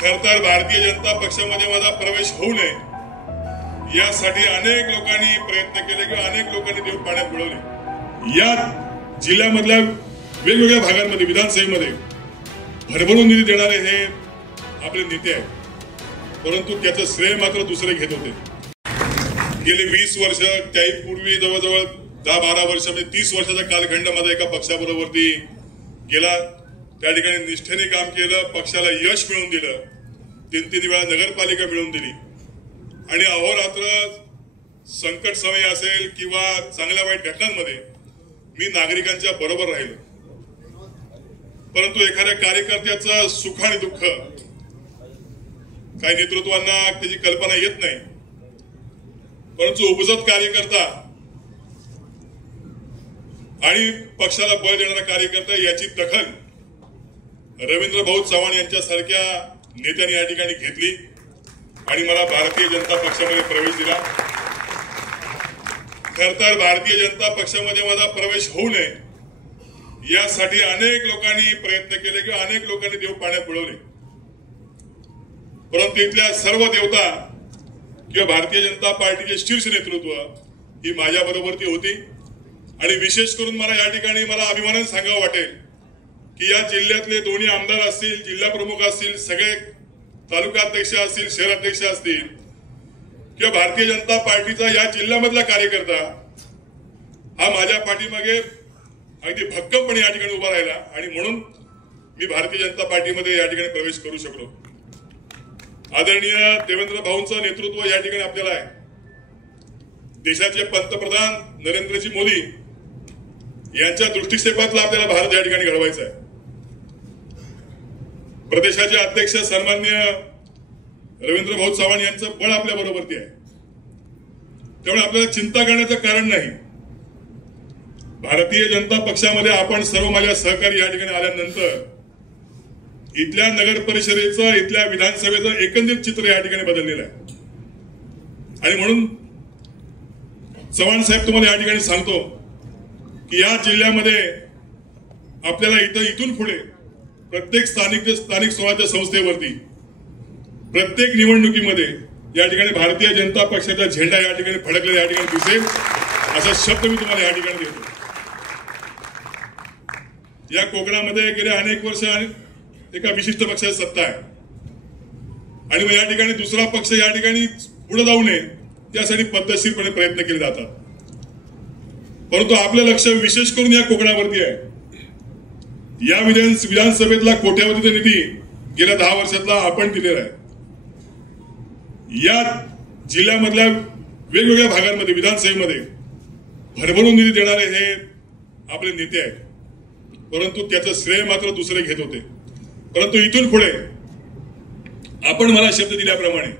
खरतर भारतीय जनता पक्षामध्ये माझा प्रवेश होऊ नये यासाठी अनेक लोकांनी प्रयत्न केले किंवा अनेक लोकांनी देव पाण्यात बुडवले। या जिल्ह्यामधल्या वेगवेगळ्या भागांमध्ये विधानसभेमध्ये भरभरून निधी देणारे हे आपले नेते आहेत, परंतु त्याचं श्रेय मात्र दुसरे घेत होते। गेले 20 वर्ष त्याही पूर्वी जवळजवळ 10-12 वर्ष म्हणजे 30 वर्षाचा कालखंड माझा एका पक्षाबरोबरती गेला। त्या ठिकाणी निष्ठेने काम केलं, पक्षाला यश मिळवून दिलं, 3-3 वेळा नगरपालिका मिळवून दिली आणि अहोरात्र संकट समय असेल किंवा चांगल्या वाईट घटनांमध्ये मी नागरिकांच्या बरोबर राहिलो। परंतु एखाद्या कार्यकर्त्याचं सुख आणि दुःख काही नेतृत्वांना त्याची कल्पना येत नाही, परंतु उपजत कार्यकर्ता आणि पक्षाला बळ देणारा कार्यकर्ता याची दखल रवींद्र भाऊ चव्हाण यांच्यासारख्या नेत्यांनी या ठिकाणी घेतली आणि मला भारतीय जनता पक्षामध्ये प्रवेश दिला। खरतर भारतीय जनता पक्षामध्ये माझा प्रवेश होऊ नये यासाठी अनेक लोकांनी प्रयत्न केले किंवा अनेक लोकांनी देव पाण्यात बुडवले, परंतु इथल्या सर्व देवता किंवा भारतीय जनता पार्टीचे शीर्ष नेतृत्व ही माझ्या बरोबरती होती आणि विशेष करून मला अभिमानाने सांगावं वाटेल की या जिल्ह्यातले दोन्ही आमदार असतील, जिल्हा प्रमुख असतील, सगळे तालुका अध्यक्ष असतील, शहराध्यक्ष असतील किंवा भारतीय जनता पार्टीचा या जिल्ह्यामधला कार्यकर्ता हा माझ्या पाठीमागे अगदी भक्कमपणे या ठिकाणी उभा राहिला आणि म्हणून मी भारतीय जनता पार्टीमध्ये या ठिकाणी प्रवेश करू शकलो। आदरणीय देवेंद्र भाऊंचं नेतृत्व या ठिकाणी आपल्याला आहे। देशाचे पंतप्रधान नरेंद्रजी मोदी यांच्या दृष्टिक्षेपातला आपल्याला भारत या ठिकाणी घडवायचा आहे। प्रदेशाचे अध्यक्ष सन्माननीय रवींद्र भाऊ चव्हाण यांचं बळ आपल्या बरोबरती आहे, त्यामुळे आपल्याला चिंता करण्याचं कारण नाही। भारतीय जनता पक्षामध्ये आपण सर्व माझ्या सहकारी या ठिकाणी आल्यानंतर इथल्या नगर परिषदेचं, इथल्या विधानसभेचं एकंदरीत चित्र या ठिकाणी बदललेलं आहे आणि म्हणून चव्हाण साहेब तुम्हाला या ठिकाणी सांगतो की या जिल्ह्यामध्ये आपल्याला इथून पुढे प्रत्येक स्थानिक स्वराज्य संस्थेवरती प्रत्येक निवडणुकीमध्ये या ठिकाणी भारतीय जनता पक्षाचा झेंडा या ठिकाणी फडकलेला या ठिकाणी दिसेल असा शब्द मी तुम्हाला या ठिकाणी देतो। या कोकणामध्ये गेले अनेक वर्ष एका विशिष्ट पक्षाची सत्ता आहे आणि मग या ठिकाणी दुसरा पक्ष या ठिकाणी पुढे जाऊ नये त्यासाठी पद्धतशीरपणे प्रयत्न केले जातात, परंतु आपलं लक्ष विशेष करून या कोकणावरती आहे। या विधानसभेतला कोट्यावधीचा निधी गेल्या 10 वर्षातला आपण दिलेला आहे। या जिल्ह्यामधल्या वेगवेगळ्या भागांमध्ये विधानसभेमध्ये भरभरून निधी देणारे हे आपले नेते आहेत, परंतु त्याचं श्रेय मात्र दुसरे घेत होते। परंतु इथून पुढे आपण मला शब्द दिल्याप्रमाणे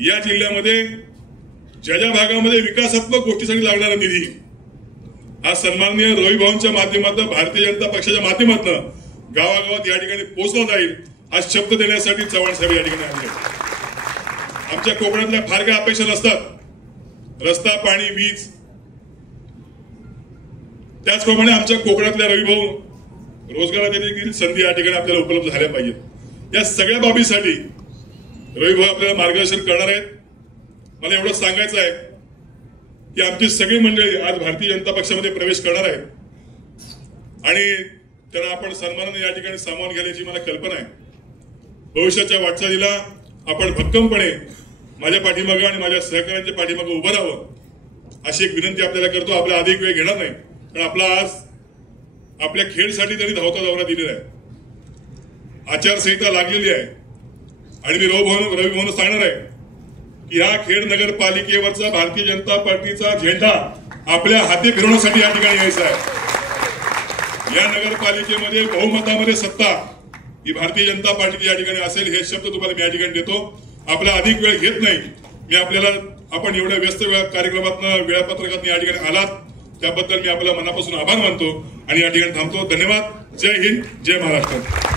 या जिल्ह्यामध्ये ज्या भागामध्ये विकासात्मक गोष्टीसाठी लागणारा निधी हा सन्माननीय रवी भाऊंच्या माध्यमातून, भारतीय जनता पक्षाच्या माध्यमातून गावागावात या ठिकाणी पोहोचला जाईल हा शब्द देण्यासाठी चव्हाण साहेब या ठिकाणी आले। आमच्या कोकणातल्या फार काही अपेक्षा नसतात, रस्ता, पाणी, वीज, त्याचप्रमाणे आमच्या कोकणातल्या रवी भाऊ रोजगाराच्या देखील संधी या ठिकाणी आपल्याला उपलब्ध झाल्या पाहिजेत। या सगळ्या बाबीसाठी रवी भाऊ आपल्याला मार्गदर्शन करणार आहेत। मला एवढं सांगायचं आहे की आमची सगळी मंडळी आज भारतीय जनता पक्षामध्ये प्रवेश करणार आहेत आणि त्यांना आपण सन्मानाने या ठिकाणी सामावून घ्यायची मला कल्पना आहे। भविष्याच्या वाटचालीला आपण भक्कमपणे माझ्या पाठीमागे आणि माझ्या सहकार्यांच्या पाठीमागे उभं राहावं अशी एक विनंती आपल्याला करतो। आपला अधिक वेळ घेणार नाही, कारण आपला आज आपल्या खेळसाठी त्यांनी धावता दौरा दिलेला आहे, आचारसंहिता लागलेली आहे आणि मी रवी भाऊंना सांगणार आहे की हा खेड नगरपालिकेवरचा भारतीय जनता पार्टीचा झेंडा आपल्या हाती फिरवण्यासाठी या ठिकाणी यायचा आहे। या नगरपालिकेमध्ये बहुमतामध्ये सत्ता ही भारतीय जनता पार्टीची या ठिकाणी असेल हे शब्द तुम्हाला मी या ठिकाणी देतो। आपला अधिक वेळ घेत नाही मी आपल्याला, आपण एवढ्या व्यस्त कार्यक्रमातून वेळापत्रकातून या ठिकाणी आलात त्याबद्दल मी आपल्याला मनापासून आभार मानतो आणि या ठिकाणी थांबतो। धन्यवाद। जय हिंद, जय महाराष्ट्र।